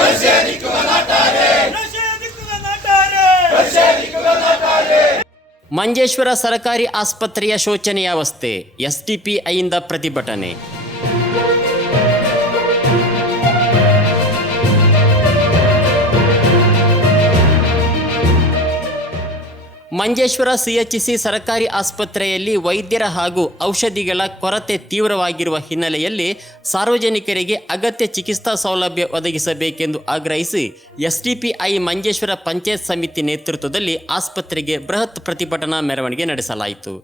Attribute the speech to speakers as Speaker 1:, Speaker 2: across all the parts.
Speaker 1: നിഷേധിക്കുക നാട്ടാരെ നിഷേധിക്കുക നാട്ടാരെ
Speaker 2: ಮಂಜೇಶ್ವರ ಸರಕಾರಿ ಆಸ್ಪತ್ರೆಯ ಶೋಚನೀಯಾವಸ್ಥೆ ಎಸ್ಡಿಪಿಐಯಿಂದ ಪ್ರತಿಭಟನೆ ಮಂಜೇಶ್ವರ ಸಿಎಚ್ಸಿ ಸರ್ಕಾರಿ ಆಸ್ಪತ್ರೆಯಲ್ಲಿ ವೈದ್ಯರ ಹಾಗೂ ಔಷಧಿಗಳ ಕೊರತೆ ತೀವ್ರವಾಗಿರುವ ಹಿನ್ನೆಲೆಯಲ್ಲಿ ಸಾರ್ವಜನಿಕರಿಗೆ ಅಗತ್ಯ ಚಿಕಿತ್ಸಾ ಸೌಲಭ್ಯ ಒದಗಿಸಬೇಕೆಂದು ಆಗ್ರಹಿಸಿ ಎಸ್ಡಿಪಿಐ ಮಂಜೇಶ್ವರ ಪಂಚಾಯತ್ ಸಮಿತಿ ನೇತೃತ್ವದಲ್ಲಿ ಆಸ್ಪತ್ರೆಗೆ ಬೃಹತ್ ಪ್ರತಿಭಟನಾ ಮೆರವಣಿಗೆ ನಡೆಸಲಾಯಿತು.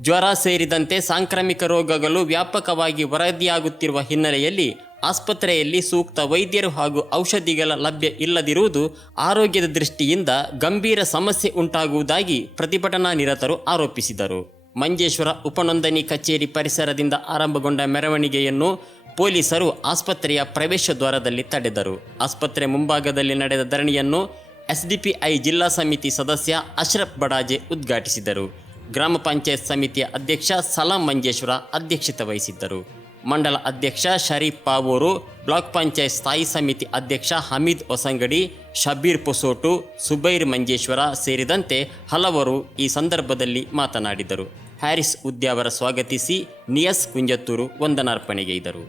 Speaker 2: ಜ್ವರ ಸೇರಿದಂತೆ ಸಾಂಕ್ರಾಮಿಕ ರೋಗಗಳು ವ್ಯಾಪಕವಾಗಿ ವರದಿಯಾಗುತ್ತಿರುವ ಹಿನ್ನೆಲೆಯಲ್ಲಿ ಆಸ್ಪತ್ರೆಯಲ್ಲಿ ಸೂಕ್ತ ವೈದ್ಯರು ಹಾಗೂ ಔಷಧಿಗಳ ಲಭ್ಯ ಇಲ್ಲದಿರುವುದು ಆರೋಗ್ಯದ ದೃಷ್ಟಿಯಿಂದ ಗಂಭೀರ ಸಮಸ್ಯೆ ಉಂಟಾಗುವುದಾಗಿ ಪ್ರತಿಭಟನಾ ನಿರತರು ಆರೋಪಿಸಿದರು. ಮಂಜೇಶ್ವರ ಉಪನೋಂದಣಿ ಕಚೇರಿ ಪರಿಸರದಿಂದ ಆರಂಭಗೊಂಡ ಮೆರವಣಿಗೆಯನ್ನು ಪೊಲೀಸರು ಆಸ್ಪತ್ರೆಯ ಪ್ರವೇಶ ದ್ವಾರದಲ್ಲಿ ತಡೆದರು. ಆಸ್ಪತ್ರೆ ಮುಂಭಾಗದಲ್ಲಿ ನಡೆದ ಧರಣಿಯನ್ನು ಎಸ್ಡಿಪಿಐ ಜಿಲ್ಲಾ ಸಮಿತಿ ಸದಸ್ಯ ಅಶ್ರಫ್ ಬಡಾಜೆ ಉದ್ಘಾಟಿಸಿದರು. ಗ್ರಾಮ ಪಂಚಾಯತ್ ಸಮಿತಿಯ ಅಧ್ಯಕ್ಷ ಸಲಾಂ ಮಂಜೇಶ್ವರ ಅಧ್ಯಕ್ಷತೆ ವಹಿಸಿದ್ದರು. ಮಂಡಲ ಅಧ್ಯಕ್ಷ ಶರೀಫ್ ಪಾವೂರು, ಬ್ಲಾಕ್ ಪಂಚಾಯತ್ ಸ್ಥಾಯಿ ಸಮಿತಿ ಅಧ್ಯಕ್ಷ ಹಮೀದ್ ಹೊಸಂಗಡಿ ಶಬೀರ್ ಪೊಸೋಟು, ಸುಬೈರ್ ಮಂಜೇಶ್ವರ ಸೇರಿದಂತೆ ಹಲವರು ಈ ಸಂದರ್ಭದಲ್ಲಿ ಮಾತನಾಡಿದರು. ಹ್ಯಾರಿಸ್ ಉದ್ಯಾವರ ಸ್ವಾಗತಿಸಿ ನಿಯಸ್ ಕುಂಜತ್ತೂರು ವಂದನಾರ್ಪಣೆಗೈದರು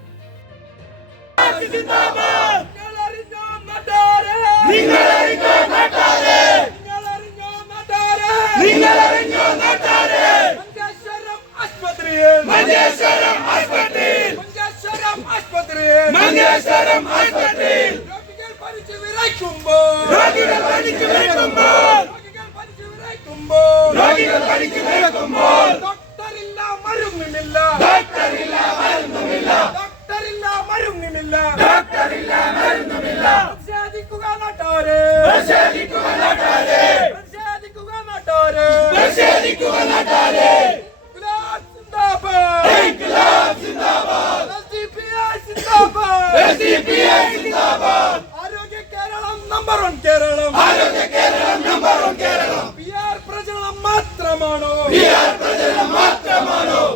Speaker 1: മഞ്ചേശ്വരം ആസ്പത്രിയിൽ രോഗികൾ പനിച്ച് വിറയ്ക്കുമ്പോൾ. രോഗികൾ പനിച്ച് വിറയ്ക്കുമ്പോൾ. രോഗികൾ പനിച്ച് വിറയ്ക്കുമ്പോൾ. രോഗികൾ പനിച്ച് വിറയ്ക്കുമ്പോൾ. ഡോക്ടറില്ല മരുന്നുമില്ല ഡോക്ടറില്ല മരുന്നുമില്ല ഡോക്ടറില്ല മരുന്നുമില്ല ഡോക്ടറില്ല മരുന്നുമില്ല പ്രതിഷേധിക്കുക നാട്ടാരെ.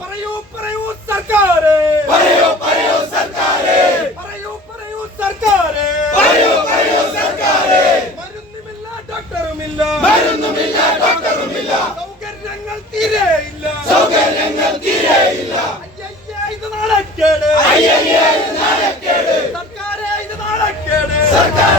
Speaker 1: പറയൂ പറയൂ സർക്കാരെ. പറയൂ പറയൂ സർക്കാരെ. പറയൂ പറയൂ സർക്കാരെ. പറയൂ പറയൂ സർക്കാരെ. മരുന്നുമില്ല ഡോക്ടറുമില്ല. മരുന്നുമില്ല ഡോക്ടറുമില്ല. സൗകര്യങ്ങൾ തീരെയില്ല. സൗകര്യങ്ങൾ തീരെയില്ല. അയ്യയ്യ ഇത് നാളക്കേട് അയ്യയ്യ ഇത് നാളക്കേട് സർക്കാരെ സർക്കാർ